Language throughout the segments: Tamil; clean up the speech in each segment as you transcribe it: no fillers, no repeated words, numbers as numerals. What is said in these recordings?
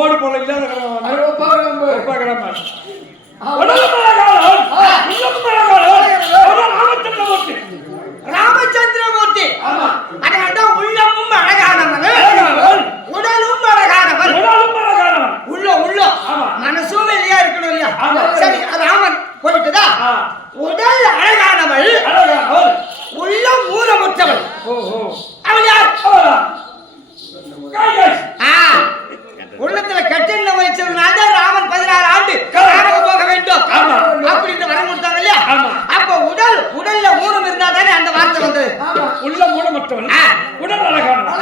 ஓடு போல ராமச்சந்திரமூர்த்தி உள்ளமும் அழகானவன் உடலும் அழகானவன் உள்ள மனசும் வெளியா இருக்கணும் இல்லையா? சரி, ராமன் போயிட்டுதா? உடல் அழகானவள், உள்ளம் ஊனமுற்றவள். அவள் யார்? உள்ளத்துல கட்டின வச்சதுனால ராமன் 16 ஆண்டு போக வேண்டும் அப்படின்னு வர கொடுத்தாங்க இல்லையா? அப்ப உடல்ல ஊனம் இருந்தா தானே அந்த வார்த்தை வந்தது. உள்ள ஊனமற்றவன், உடல் அழகானவன்.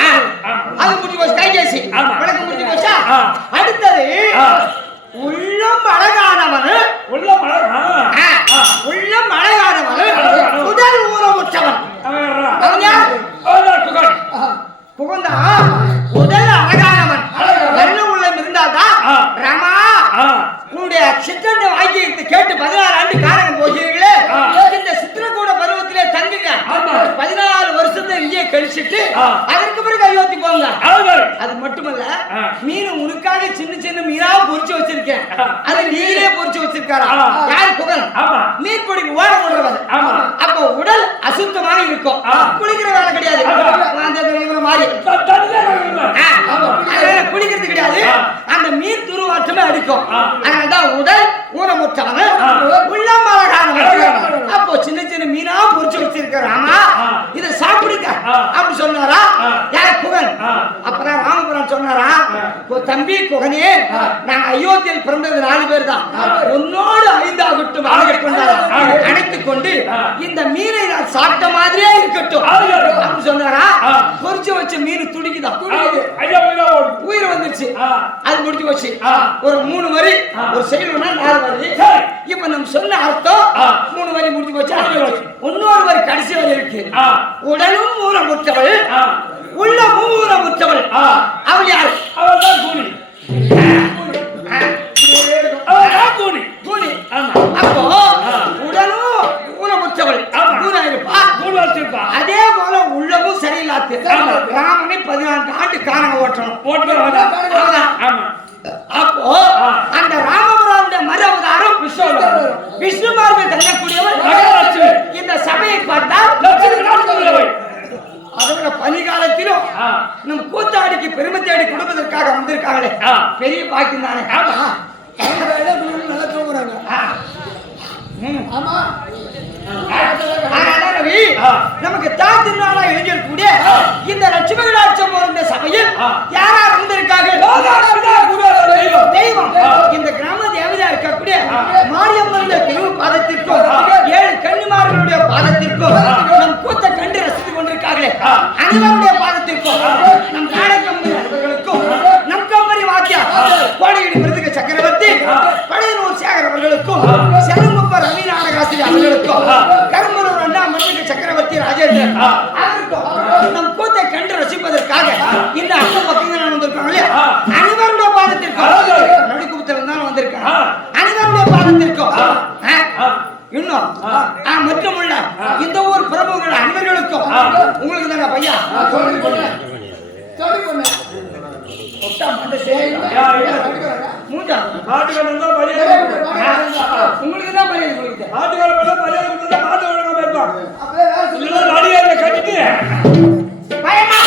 அது முடிஞ்சு போச்சு. கைகேசி விளக்கம் முடிஞ்சு போச்சா? அடுத்தது உள்ளம் அழகானவன், உள்ளம் அழகானவன், உடல் ஊனமுற்றவன். புகழ்ந்தா உடல் அழகானவன், நல்ல உள்ளம் இருந்தால்தான் ராமா உன்னுடைய சித்தனை வாங்கி கேட்டு 16 ஆண்டு காரகம் போகிறீர்களே, இந்த சித்திரக்கூட பருவத்திலே தங்குங்க. 14 வருஷத்தை இங்கே கழிச்சிட்டு அதற்கு பிறகு அயோத்தி போங்க. அது மட்டுமல்ல, மீன் உனக்காக சின்ன சின்ன மீனா பொறிச்சு வச்சிருக்கேன். அது நீரே பொறிச்சு வச்சிருக்காரா? யார்? புகழ். மீன் பிடிக்க ஓட விடுறவர். அப்போ உடல் அசுத்தமாக இருக்கும், குளிக்கிற வேலை கிடையாது. மாதிரி குளிக்கிறது கிடையாது, அந்த மீன் துருவாற்றமே அடிக்கும். அதனால்தான் உடல் ஊனமுற்றவன், உள்ளம் அழகானவன். அப்போ சின்ன சின்ன மீனா பொறிச்சு வச்சிருக்காரு. ஆமா, இதை சாப்பிடுங்க அப்படி சொன்னாரா? யார்? புகழ். அப்பதான் ராமபுரம் சொன்னாரா, தம்பி குகனே, நாங்க அயோத்தியில் பிறந்தது 4 பேர் தான், உன்னோடு 5 ஆகட்டும் அணைத்துக் கொண்டு இந்த மீனை நான் சாப்பிட்ட மாதிரியே இருக்கட்டும் அப்படி சொன்னாரா? பொறிச்சு வச்ச மீன் துடிக்குதான், உயிர் வந்துருச்சு. அது முடிஞ்சு போச்சு. ஒரு 3 வரி ஒரு செய்யணும்னா 4 வரி. இப்ப நம்ம சொன்ன அர்த்தம் 3 வரி முடிஞ்சு போச்சு. இன்னொரு வரி கடைசி வரி இருக்கு. உடலும் ஊனமுற்றவள், உள்ளமும் ஊனமுற்றவள். அவள் யார்? அவள் தான் கூலி. அப்போ உடலும் ஊனமுற்றவள், அதே போல உள்ளமும் சரியில்லாது. ராமனை 14 ஆண்டு காரங்க ஓட்டணும். அப்போ அந்த ராமபுரானுடைய மறு அவதாரம் விஷ்ணு மார்பை தள்ளக்கூடியவள் இந்த சபையை பார்த்தால் அதோட பனிகாலத்திலும் நம் கூத்தாடிக்கு பெருமை தேடி கொடுப்பதற்காக வந்திருக்காங்களே, பெரிய பாக்கியம் தானே. நல்லா தூங்குறாங்க. ஆமா, நமக்கு தாத்தினால எழுதியக்கூடிய இந்த லட்சுமி ராட்சம் இந்த சபையில் யாரா வந்திருக்காங்க? தெய்வம். இந்த கிராம தேவதையா இருக்கக்கூடிய மாரியம்மனுடைய திரு பாதத்திற்கும் 7 கன்னிமார்களுடைய பாதத்திற்கும் நம் கூத்த கண்டு ரசித்துக் கொண்டிருக்காங்களே அனைவருடைய பாதத்திற்கும் நம் நாடகம்பரி அவர்களுக்கும் நம் கம்பரி வாத்தியா கோடையடி விருதுக சக்கரவர்த்தி பழையனூர் சேகர் அவர்களுக்கும் செலங்குப்பர் ரவி நாடகாசிரி அவர்களுக்கும் கரும்பலூர் அண்ணா மன்னிக சக்கரவர்த்தி ராஜேந்திரன் அவருக்கும் நம் கூத்தை கண்டு ரசிப்பதற்காக இந்த அக்கம் பக்கங்கள் வந்திருக்காங்களே அனைவருடைய பாதத்திற்கும் நடுக்குப்பத்தில் தான் வந்திருக்காங்க. அனைவருடைய பாதத்திற்கும் இன்னும் மற்றும் உள்ள இந்த ஊர் பிரமுகர்கள் அனைவர்களுக்கும் உங்களுக்கு தானே பையா உங்களுக்கு தான் கட்டிட்டு பயமா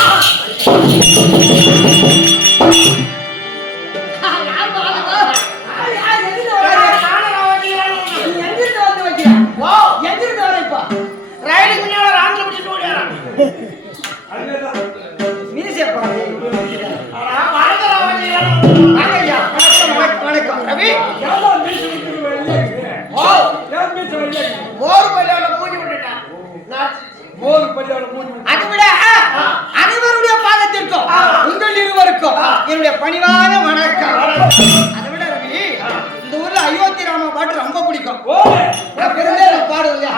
அனைவருடைய பாதத்திற்கும் உங்கள் இருவருக்கும் என்னுடைய பணிவான வணக்கம். அதை விட ரவி, இந்த ஊர்ல அயோத்தி ராம பாட்டு ரொம்ப பிடிக்கும். பாடு இல்லையா?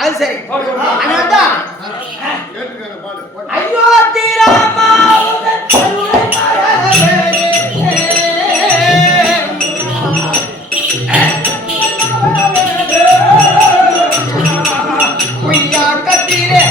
அது சரி. அதனால்தான் அயோத்தி ராமா பொய்யா கத்தீரே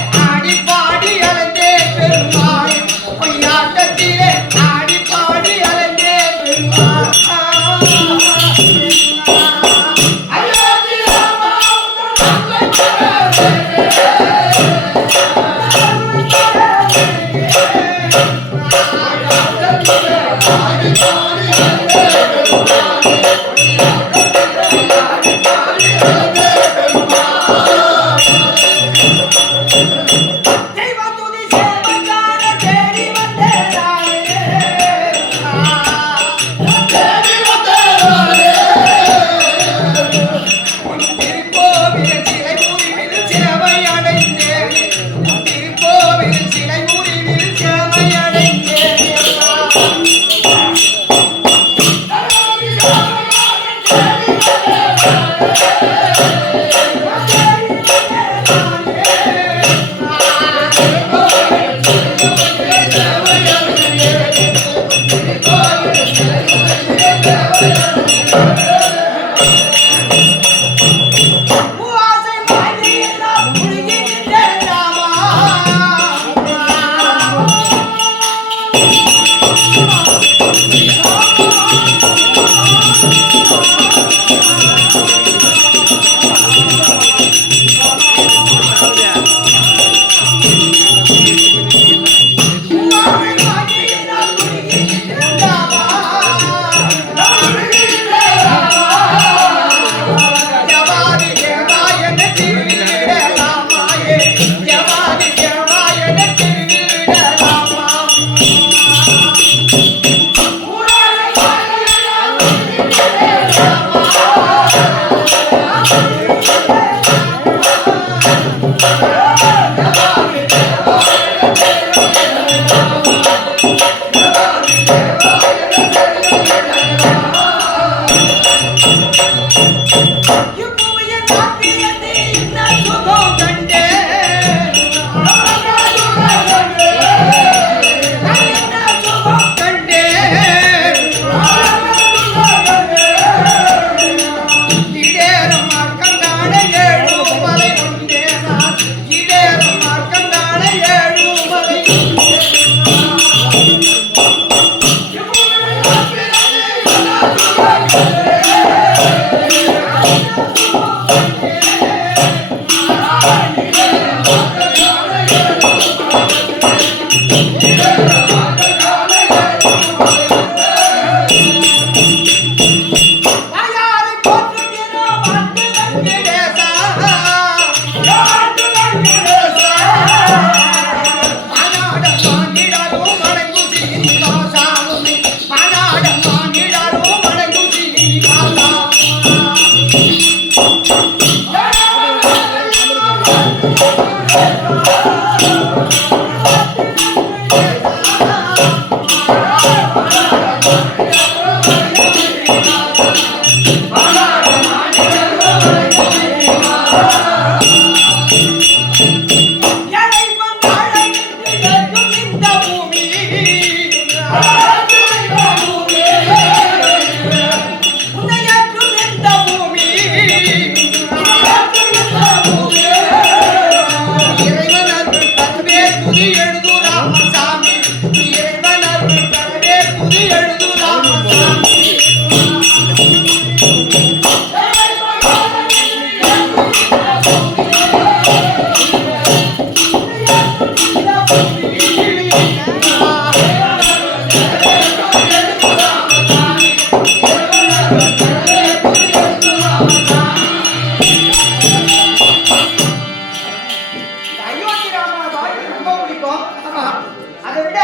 அதை விட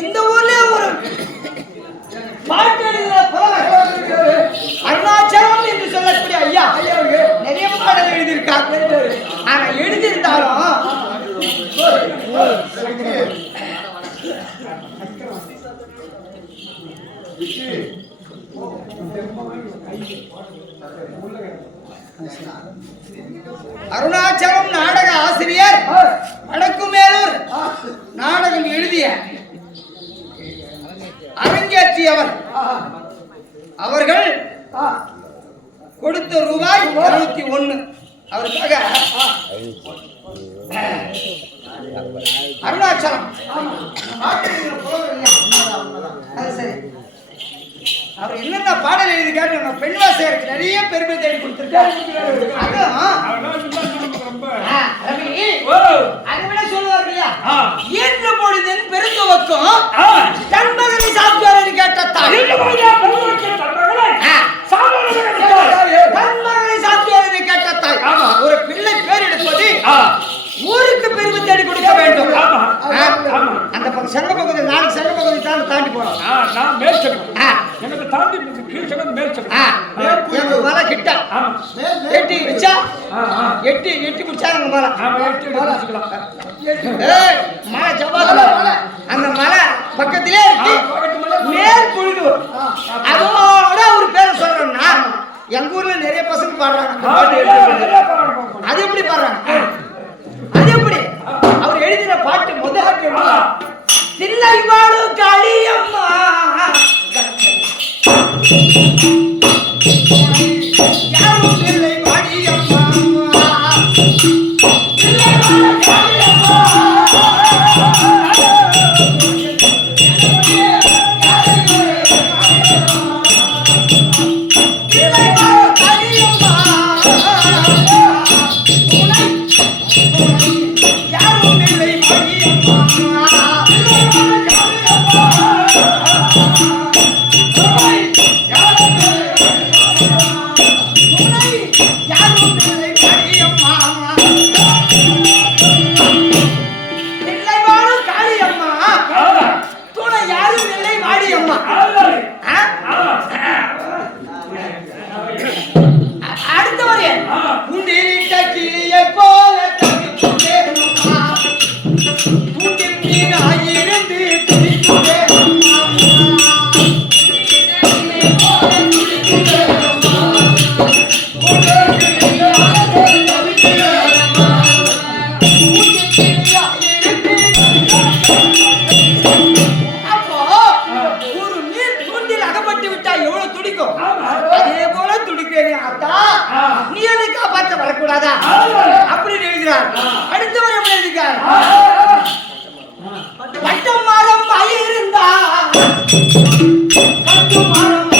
இந்த ஊர்ல ஒரு பாட்டு எழுதிய புலவர் அருணாச்சலம் என்று சொல்லக்கூடிய ஐயா நிறைய பாடல் எழுதியிருக்காங்க. ஆனா எழுதியிருந்தாலும் அருணாச்சலம் நாடக ஆசிரியர் வடக்குமேலூர் நாடகம் எழுதிய அரங்கேற்றியவர் அவர்கள் கொடுத்த ரூபாய் 201 அவருக்காக அருணாச்சலம் சரி அவர் என்னென்ன பாடல் எழுதிக்காரு நம்ம பெண் வாசகருக்கு நிறைய பெருமை தேடி கொடுத்திருக்காரு. சொல்லுவார் இல்லையா ஏற்ற பொழுதின் பெருந்துவக்கும் தன்மகனை சாப்பிட்டார் கேட்ட தன்மகனை சாப்பிட்டார் கேட்ட தாய் ஒரு பிள்ளை பேர் எடுப்பது ஊருக்கு பெருமை தேடி கொடுக்க வேண்டும். அந்த சங்க பகுதி நாளைக்கு சங்க பகுதி தான் தாண்டி போறோம். நான் மேல் சங்கம் எனக்கு தாண்டி கீழ் சங்கம் மேல் சங்கம் மலை கிட்ட எட்டி வச்சா எட்டி பிடிச்சா அந்த மலை மலை ஜவ்வாது அந்த மலை பக்கத்திலே மேல் புழுது அதோட ஒரு பேரை சொல்றோம்னா எங்க ஊர்ல நிறைய பசங்க பாடுறாங்க. அது எப்படி பாடுறாங்க? அது எப்படி அவர் எழுதின பாட்டு முதல் தில்லை வாழு காளியம்மா யாரும் தில்லை வாடியம்மா தில்லை வாழு காளியம்மா தில்லை வாழு காளியம்மா யாரும் தில்லை வாடியம்மா அப்படி எழுதினார். அடுத்தவர் எப்படி எழுதினார்? பட்டம் மாதம் இருந்தா பட்டம் மாதம்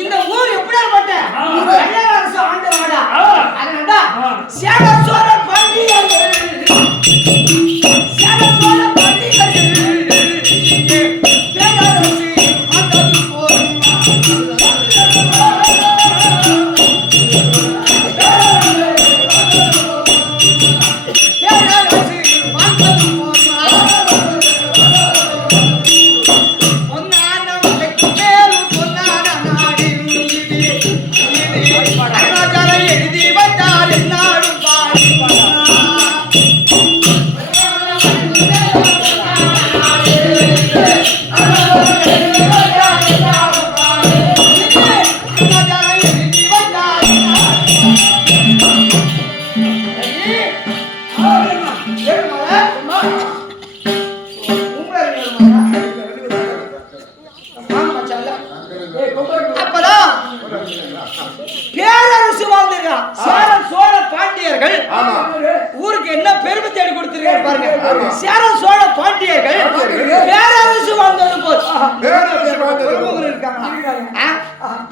இந்த ஊர் எப்படியாப்பட்ட அரசு ஆண்டு வாடா அதனால சேகசோர பண்டிகைகள் சேகசோர பண்டிகைகள் பேரரசி ஆண்டது போய் எழுதி வந்தார் என்னாடும் பாடி சேர சோழ பாண்டியர்கள் பேரரசு வாழ்ந்தது போது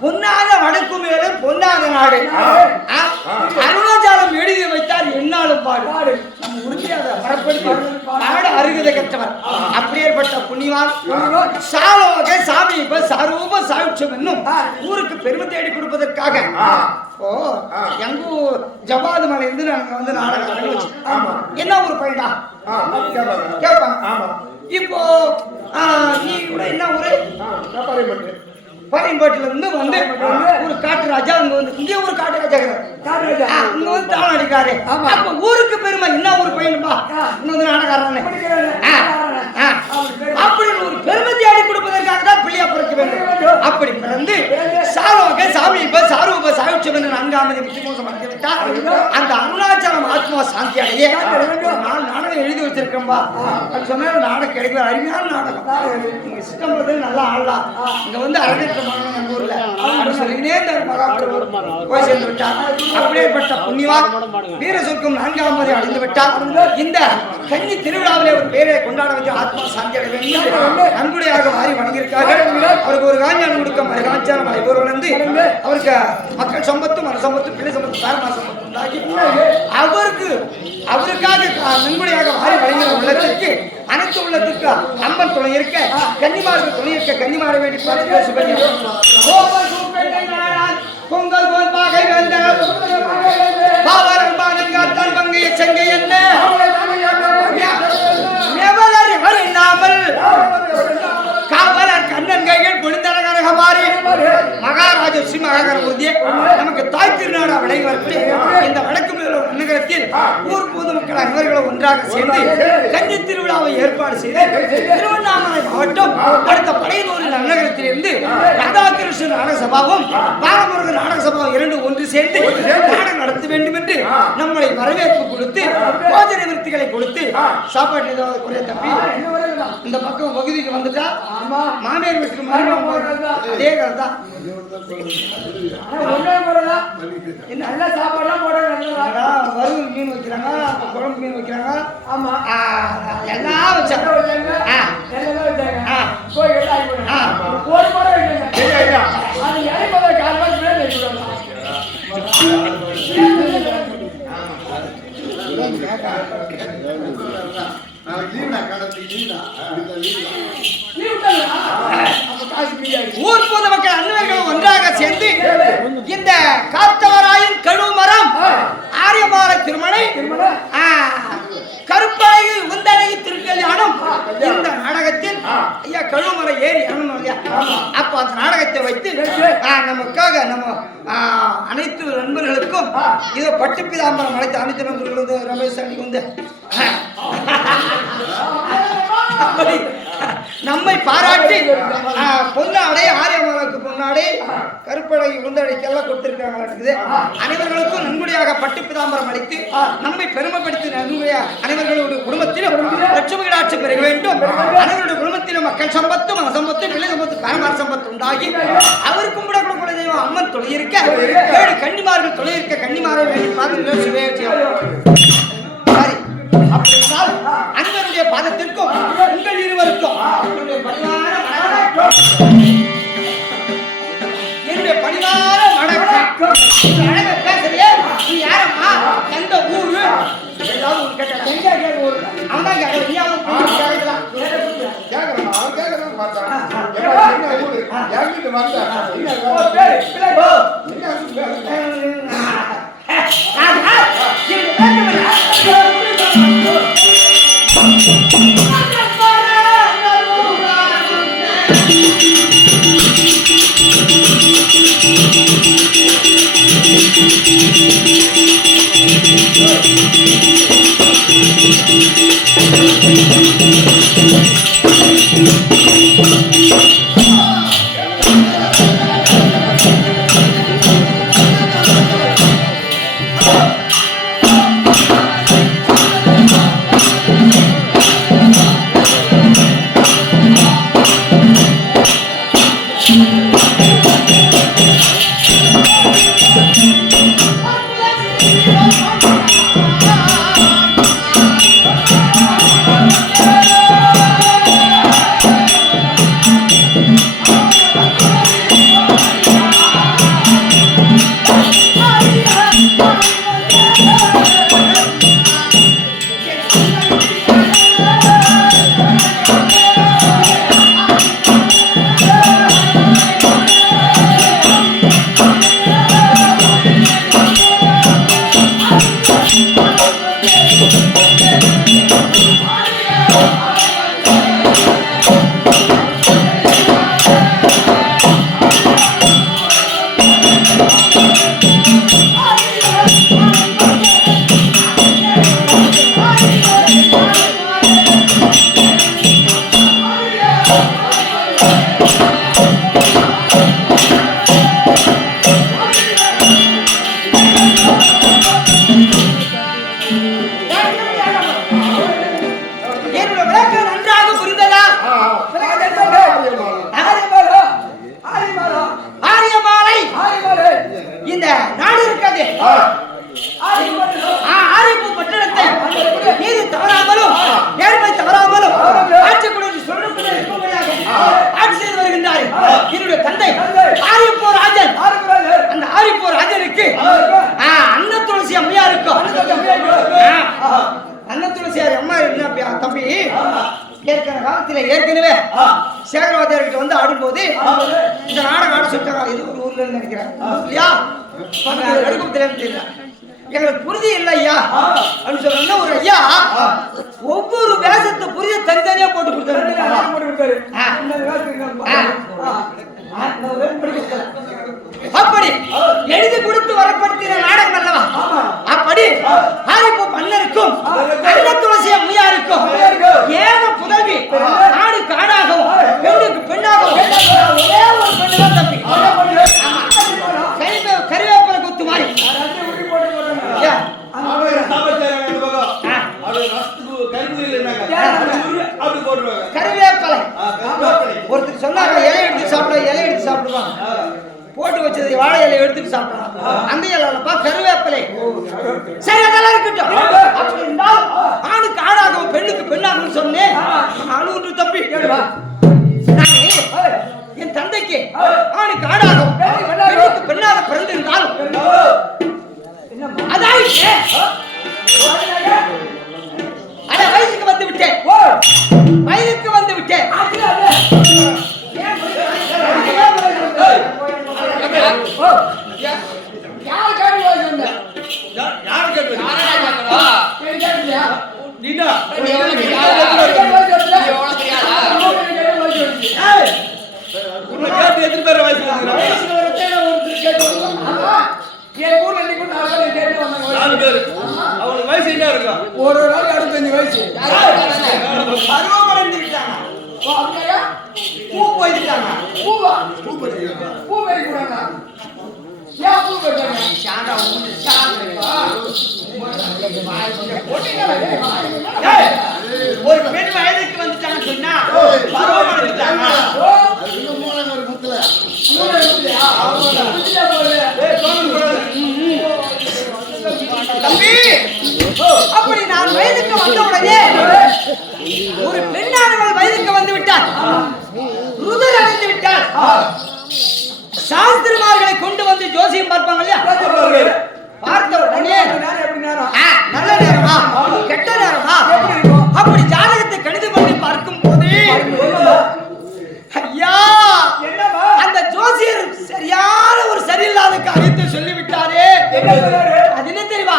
பொன்னாத வடக்கு மேல பொன்னாத நாடு அருணாச்சலம் எழுதி வைத்தார் என்னாலும் பாடு நம்ம உறுதியாக மரப்படுத்தி நாடு அருகதை கற்றவர் அப்படியேற்பட்ட புண்ணியவான் சாலோக சாமீப சாரூப சாயுட்சம் என்னும் ஊருக்கு பெருமை தேடி கொடுப்பதற்காக எங்க ஜவாது மலை இருந்து நாங்க வந்து நாடகம் என்ன ஒரு பையனா கேட்பாங்க. இப்போ நீ கூட என்ன ஊரு? பாளையம்பேட்டில இருந்து வந்து ஒரு காட்டு ராஜா அங்க வந்து இங்கே ஒரு காட்டு ராஜா இங்க வந்து தாளம் அடிக்காரு. அப்ப ஊருக்கு பெருமை என்ன ஒரு பையனுப்பா இங்க வந்து நாடகாரன் அப்படின்னு ஒரு பெருமை தேடி கொடுப்பதற்காக தான் பிள்ளையா பிறக்க வேண்டும். அப்படி பிறந்து சாலோக சாமீப சாரூப சாயுட்சம் என்று 4ஆம் விசுமோசம் அடைந்துவிட்டார். அந்த அருணாச்சலம் ஆத்மா சாந்தி அடைய நான் நாடகம் எழுதி வச்சிருக்கேன்பா சொன்ன நாடகம் கிடைக்கிற அருமையான நாடகம் நீங்க சிஸ்டம் நல்லா ஆடலாம் இங்க வந்து அரங்கேற்ற நம்ம ஊர்ல சொல்லினே போய் சேர்ந்து விட்டார். அப்படியேப்பட்ட புண்ணியவான் வீர சொர்க்கம் 4ஆம் அடைந்து விட்டார். இந்த கன்னி திருவிழாவிலே ஒரு பேரை கொண்டாட வச்சு ஆத்மா சாந்தி அடைய வேண்டும் நன்கொடையாக மாறி வணங்கியிருக்கார்கள். அவருக்கு ஒரு காஞ்சானம் கொடுக்க காஞ்சானம் இவர் வந்து அவருக்கு மக்கள் சம்பத்து மன சம்பத்து பிள்ளை சம்பத்து தாரமா சம்பத்து உண்டாகி அவருக்காக நன்கொடையாக மாறி வழங்கின உள்ளத்திற்கு அனைத்து உள்ளத்திற்கு அம்மன் துணை இருக்க கன்னிமார்கள் துணை இருக்க கன்னிமார வேண்டி பார்த்து பொங்கல் போல் பாகை வந்த பாவரம் பானங்காத்தான் பங்கைய செங்கை என்ன எவலர் எவர் இல்லாமல் காவலர் கண்ணன் கைகள் பொழுந்தரகரக மாறி மகாராஜ ஸ்ரீ மகாகரமூர்த்தியே நமக்கு தாய் திருநாடா விளங்கி வரக்கூடிய இந்த வடக்கு நகரத்தில் ஊர் பொதுமக்கள் அனைவர்களும் ஒன்றாக சேர்ந்து கன்னி திருவிழாவை ஏற்பாடு செய்து திருவண்ணாமலை மாவட்டம் அடுத்த பழையனூரில் நகரத்தில் இருந்து ராதாகிருஷ்ணன் நாடக சபாவும் பாலமுருகன் நாடக சபாவும் 2 ஒன்று சேர்ந்து நாடகம் நடத்த வேண்டும் என்று நம்மளை வரவேற்பு கொடுத்து போஜன விருத்திகளை கொடுத்து சாப்பாட்டு ஏதாவது குறைய தப்பி இந்த பக்கம் பகுதிக்கு வந்துட்டா மாமியார் வீட்டுக்கு அதே கதை தான் நல்ல சாப்பாடுலாம் போட வறுவல் மீன் வைக்கிறாங்க குழம்பு மீன் வைக்கிறாங்க ஆமா எல்லாம் வச்சாங்க ஊர் பொதுமக்கள் அன்னையர்கள் ஒன்றாக சேர்ந்து இந்த காத்தவராயின் கழுமரம் ஆரியமாலை திருமணை கருப்பாயி உந்தடகி திருக்கல்யாணம் இந்த நாடகத்தில் ஐயா கழுமலை ஏறி இறங்கணும் இல்லையா அப்ப அந்த நாடகத்தை வைத்து நமக்காக நம்ம அனைத்து நண்பர்களுக்கும் இதோ பட்டு பிதாம்பரம் அனைத்து அனைத்து நண்பர்கள் வந்து ரமேஷ் அன்னைக்கு வந்து நம்மை பாராட்டி பொன்னாடை ஆரியமாலுக்கு பொன்னாடை கருப்படை உந்தடைக்கெல்லாம் கொடுத்திருக்காங்க. அனைவர்களுக்கும் நன்கொடையாக பட்டு பிதாம்பரம் அளித்து நம்மை பெருமைப்படுத்தி நன்கொடையா அனைவர்களுடைய குடும்பத்திலும் லட்சுமி கடாட்சி பெற வேண்டும். அனைவருடைய குடும்பத்திலும் மக்கள் சம்பத்து மன சம்பத்து பிள்ளை சம்பத்து பரமார சம்பத்து உண்டாகி அவருக்கும் கூட கூட தெய்வம் அம்மன் துணை இருக்க 7 கன்னிமார்கள் துணை இருக்க கன்னிமாரை வேண்டி பார்த்து அப்படின்னால் அன்பருடைய பாதத்திற்கும் உங்கள் இருவருக்கும் என்னுடைய பணிவான வணக்கம். பேசுறியே நீ யாரம்மா எந்த ஊரு ஏதாவது ஒரு கேட்ட ஊரு அவன் கேட்கல நீ அவன் கேட்கலாம் ஏற்கனவே சேகரவாதியார்கிட்ட வந்து ஆடும்போது இந்த நாடகம் ஆட சொல்லிட்டாங்க. இது ஒரு ஊர்ல நினைக்கிறேன் இல்லையா, தெரியல, எங்களுக்கு புரிதி இல்லை ஐயா அப்படின்னு சொல்றோம்னா ஒரு ஐயா ஒவ்வொரு வேஷத்தை புரிய தனித்தனியா போட்டு கொடுத்தாரு. அப்படி எழுதி கொடுத்து வரப்படுத்தின நாடகம் அல்லவா? அப்படி ஆரிப்பு மன்னருக்கும் கண்ண துளசி அம்மையாருக்கும் ஏக புதல்வி நாடு காடாகவும் பெண்ணுக்கு பெண்ணாகவும் ஒரே ஒரு பெண்ணு தான் தம்பி. கருவேப்பலை குத்து மாதிரி கருவேப்பலை ஒருத்தர் சொன்னாங்க இலை எடுத்து சாப்பிடுவாங்க போட்டு வச்சது வாழை இலை எடுத்துட்டு சாப்பிடலாம். அந்த இலைப்பா கருவேப்பிலை. சரி அதெல்லாம் இருக்கட்டும். அப்படி இருந்தால் ஆணுக்கு ஆணாகவும் பெண்ணுக்கு பெண்ணாகவும் சொன்னேன். அணுன்று தம்பி நானே என் தந்தைக்கு ஆணுக்கு ஆணாகவும் பெண்ணுக்கு பெண்ணாக பிறந்திருந்தால் அதாயிட்டு அட வயசுக்கு வந்து விட்டேன். ஒரு நாள் 65 வயசு பருவமடைந்து விட்டாங்க. பூ போயிருக்காங்க. பூவா பூ போயிருக்காங்க. ஏன் பூ போயிருக்காங்க? ஒரு பெண் வயதுக்கு வந்துட்டாங்க சொன்னா பருவமடைந்துட்டாங்க. தம்பி அப்படி நான் வயதுக்கு வந்த உடனே ஒரு பெண்ணானவள் வயதுக்கு வந்து விட்டார், ருதர் அடைந்து விட்டார். சாஸ்திரிமார்களை கொண்டு வந்து ஜோசியம் பார்ப்பாங்க இல்லையா, பார்த்த உடனே நல்ல நேரமா கெட்ட நேரமா அப்படி ஜாதகத்தை கணிதம் பண்ணி பார்க்கும் போது ஐயா அந்த ஜோசியர் சரியான ஒரு சரியில்லாத காரியத்தை சொல்லிவிட்டாரே. அது என்ன தெரியுமா?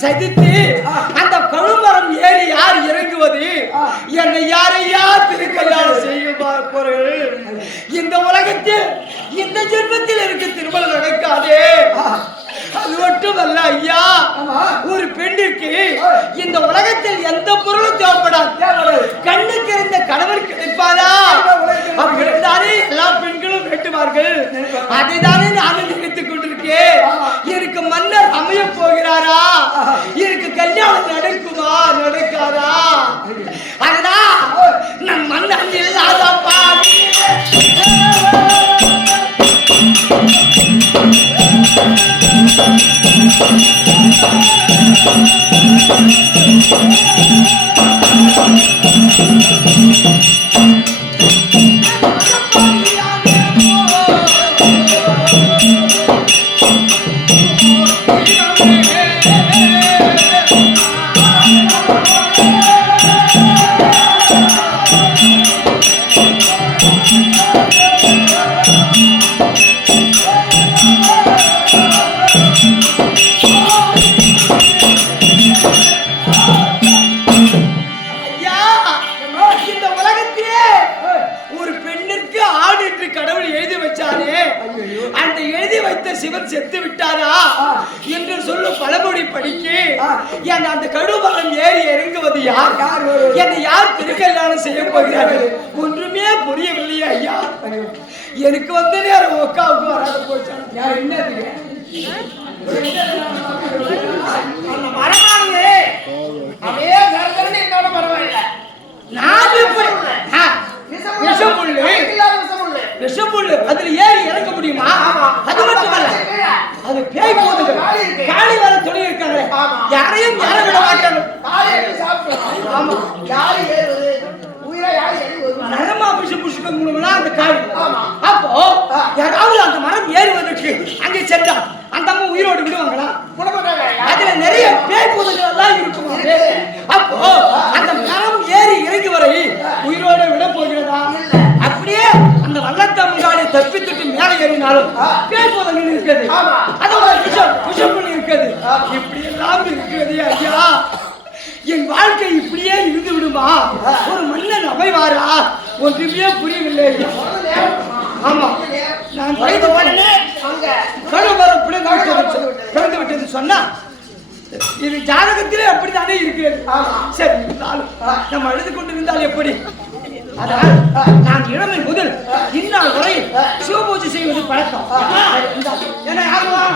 சதித்து அந்த கழுமரம் ஏறி யார் இறங்குவது? என்னை யாரையா திருக்கல்யாணம் செய்வார்கள்? இந்த உலகத்தில் இந்த ஜென்மத்தில் எனக்கு திருமணம் நடக்காதே. அது மட்டுமல்ல ஐயா, ஒரு பெண்ணிற்கு இந்த உலகத்தில் எந்த பொருளும் தேவைப்படாது. கண்ணுக்கு இருந்த கணவர் கிடைப்பாரா? அப்படித்தானே எல்லா பெண்களும் வேண்டுவார்கள். அதைதானே நானும் நினைத்துக் கொண்டிருக்கேன். எனக்கு மன்னர் அமைய போகிறாரா? எனக்கு கல்யாணம் நடக்குமா நடக்காதா? அதுதான் நான் மன்னன் இல்லாத பாடி சிவன் செத்து விட்டாரா என்று சொல்லும் பழமொழி படிக்க அந்த கடுமரம் ஏறி இறங்குவது யார்? என்னை யார் திருக்கல்யாணம் செய்ய போகிறார்கள்? ஒன்றுமே புரியவில்லையே ஐயா. எனக்கு வந்து நேரம் ஒக்காவுக்கு வராது போச்சு. என்னது மரமானது அப்படியே என்னோட பரவாயில்லை. விஷமுள்ளு அதுல ஏறி இறங்க முடியுமா? அது மட்டுமல்ல, அது பேய் போகுது. காளி வர துணி இருக்காங்க, யாரையும் யார விட மாட்டாங்க. நரமா பிடிச்சு புடிச்சுக்க முடியுமா அந்த காளி? அப்போ யாராவது அந்த மரம் ஏறுவதற்கு அங்கே சென்றா அந்த அம்மா உயிரோடு விடுவாங்களா? அதுல நிறைய பேய் பூதங்கள் எல்லாம் இருக்கும். அப்போ அந்த மரம் ஏறி இறங்கி வரை உயிரோடு விட போகிறதா? அப்படியே அந்த அந்த வல்லத்த முன்னாடி தப்பித்துட்டு மேலே ஏறினாலும் பேசுவதற்கு இருக்கிறது. அதோட விஷம் இருக்கிறது. இப்படி எல்லாம் இருக்கிறது ஐயா. என் வாழ்க்கை இப்படியே இருந்து விடுமா? ஒரு மன்னன் அமைவாரா? ஒன்றுமே புரியவில்லை. ஆமா, நான் வயது கழுவரம் பிறந்து விட்டது சொன்னா இது ஜாதகத்திலே அப்படித்தானே இருக்கிறது. சரி, இருந்தாலும் நம்ம அழுது கொண்டிருந்தால் எப்படி? அதான் நான் இளமை முதல் இந்நாள் வரை சிவபூஜை செய்வது பழக்கம். என்ன ஆகுவான்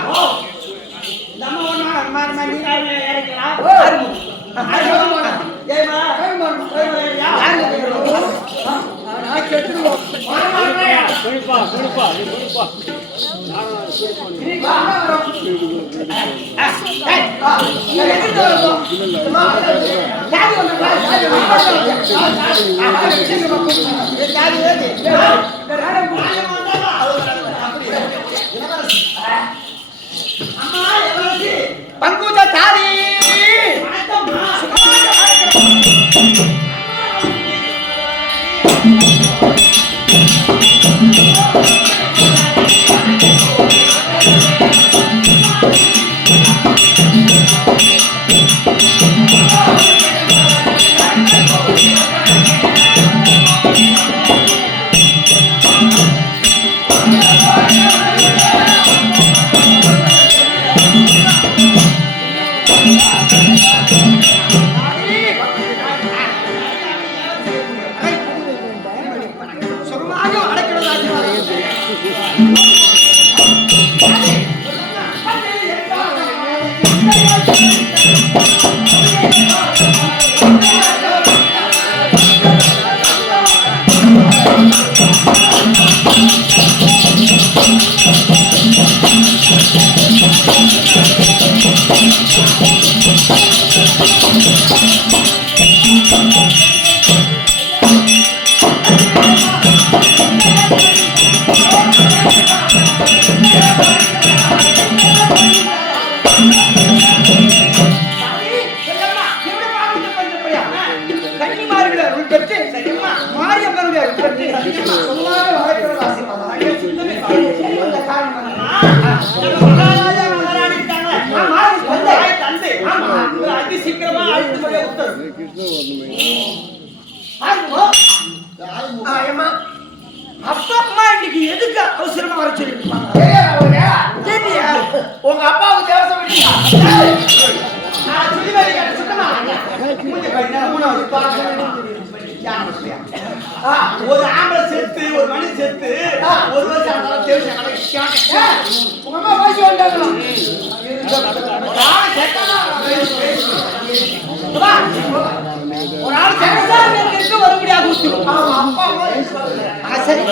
பங்குஜ தாரி அப்பா அம்மா இன்னைக்கு எதுக்கு அவசரமா வர சொல்லிருப்பாங்க? உங்க அப்பாவுக்கு ஒரு ஆம்பளை செத்து ஒரு மணி செத்து ஒரு வருஷம் உங்க அம்மா பேசி வந்தாங்க. ஒரு ஆள் செத்து வர முடியாது. சரி